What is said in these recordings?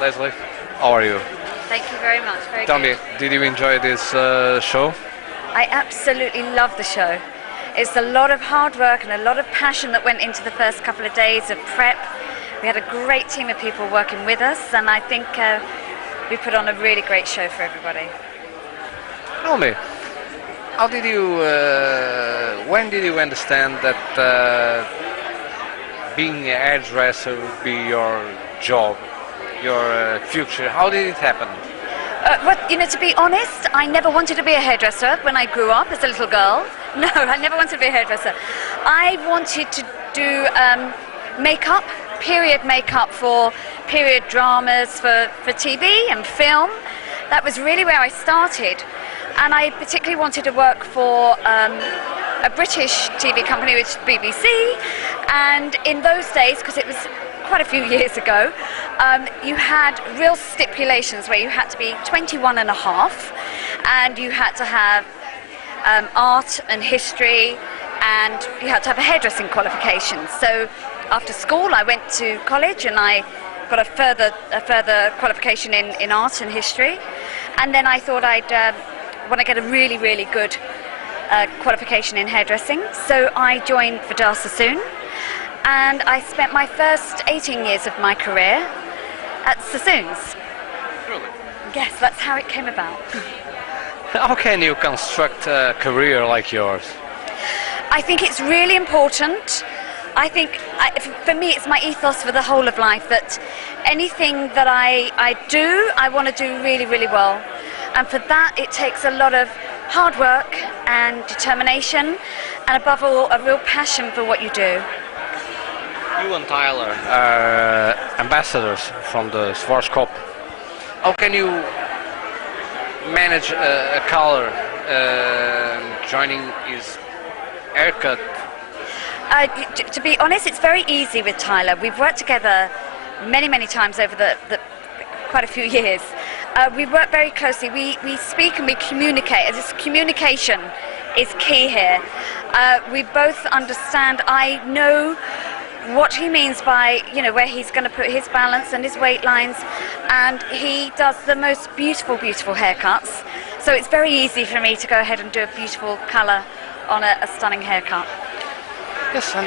Lesley, how are you? Thank you very much. Very Tell good. me, did you enjoy this show? I absolutely love the show. It's a lot of hard work and a lot of passion that went into the first couple of days of prep. We had a great team of people working with us, and I think we put on a really great show for everybody. Tell me, how did you, when did you understand that being a hairdresser would be your job, your future? How did it happen? To be honest, I never wanted to be a hairdresser when I grew up as a little girl. No, I never wanted to be a hairdresser. I wanted to do makeup, period makeup for period dramas, for TV and film. That was really where I started. And I particularly wanted to work for a British TV company, which is BBC. And in those days, because it was quite a few years ago, you had real stipulations where you had to be 21 and a half, and you had to have art and history, and you had to have a hairdressing qualification. So after school I went to college and I got a further qualification in art and history, and then I thought I'd want to get a really, really good qualification in hairdressing. So I joined Vidal Sassoon, and I spent my first 18 years of my career at Sassoon's. Really? Yes, that's how it came about. How can you construct a career like yours? I think it's really important. I think, for me, it's my ethos for the whole of life that anything that I do, I want to do really, really well. And for that, it takes a lot of hard work and determination, and above all, a real passion for what you do. You and Tyler are ambassadors from the Schwarzkopf. How can you manage a color joining his haircut? To be honest, it's very easy with Tyler. We've worked together many, many times over the quite a few years. We work very closely. We speak and we communicate. This communication is key here. We both understand. I know what he means by, where he's going to put his balance and his weight lines, and he does the most beautiful, beautiful haircuts. So it's very easy for me to go ahead and do a beautiful colour on a stunning haircut. Yes, and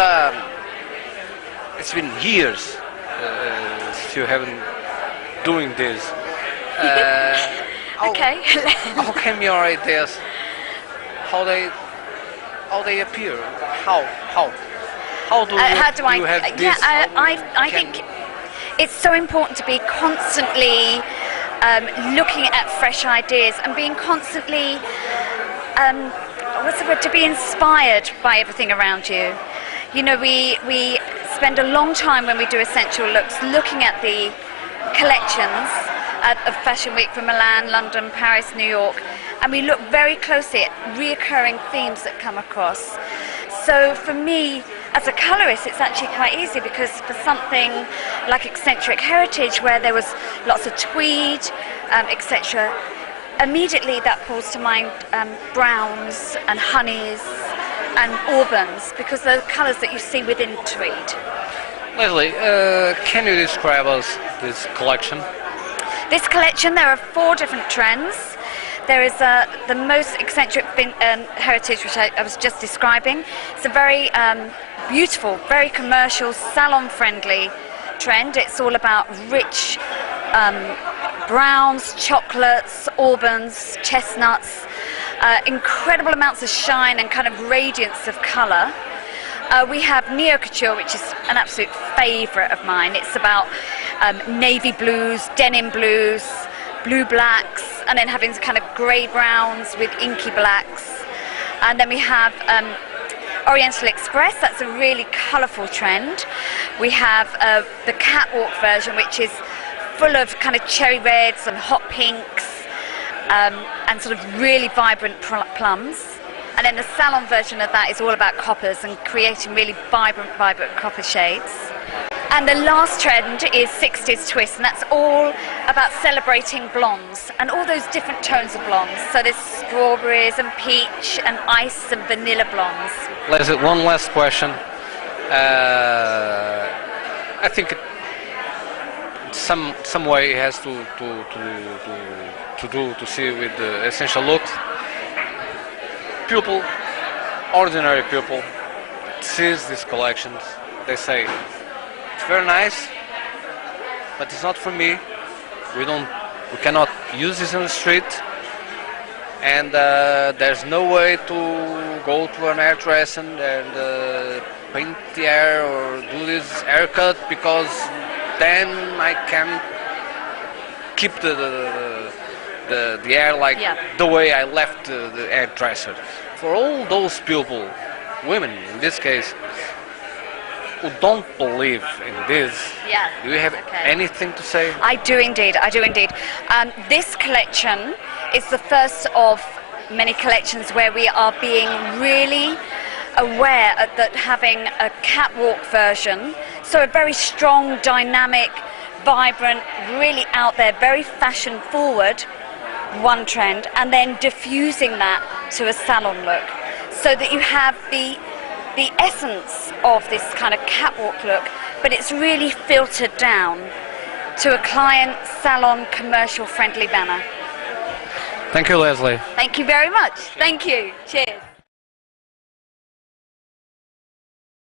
it's been years since you haven't doing this. Okay. How came your ideas? How they appear? How do you have this? Yeah, I think it's so important to be constantly looking at fresh ideas and being constantly, to be inspired by everything around you. We spend a long time when we do essential looks looking at the collections of Fashion Week from Milan, London, Paris, New York, and we look very closely at reoccurring themes that come across. So for me, as a colorist, it's actually quite easy, because for something like eccentric heritage, where there was lots of tweed, etc., immediately that pulls to mind browns and honeys and auburns, because they're colours that you see within tweed. Lesley, can you describe us this collection? This collection, there are 4 different trends. There is the most eccentric heritage, which I was just describing. It's a very beautiful, very commercial, salon-friendly trend. It's all about rich browns, chocolates, auburns, chestnuts, incredible amounts of shine and kind of radiance of colour. We have Neo Couture, which is an absolute favourite of mine. It's about navy blues, denim blues, blue blacks, and then having kind of grey browns with inky blacks. And then we have Oriental Express. That's a really colourful trend. We have the catwalk version, which is full of kind of cherry reds and hot pinks, and sort of really vibrant plums. And then the salon version of that is all about coppers and creating really vibrant copper shades. And the last trend is 60s twist, and that's all about celebrating blondes and all those different tones of blondes. So there's strawberries and peach and ice and vanilla blondes. Leslie, one last question. I think it's some way it has to see with the essential looks. People, ordinary people, sees these collections. They say it's very nice, but it's not for me. We cannot use this in the street, and there's no way to go to an hairdresser and paint the hair or do this haircut, because then I can keep the hair like the way I left the hairdresser. For all those people, women in this case, who don't believe in this, do you have anything to say? I do indeed. This collection is the first of many collections where we are being really aware that having a catwalk version, so a very strong, dynamic, vibrant, really out there, very fashion forward, one trend, and then diffusing that to a salon look, so that you have the essence of this kind of catwalk look, but it's really filtered down to a client, salon, commercial friendly banner. Thank you, Lesley. Thank you very much. Thank you. Cheers.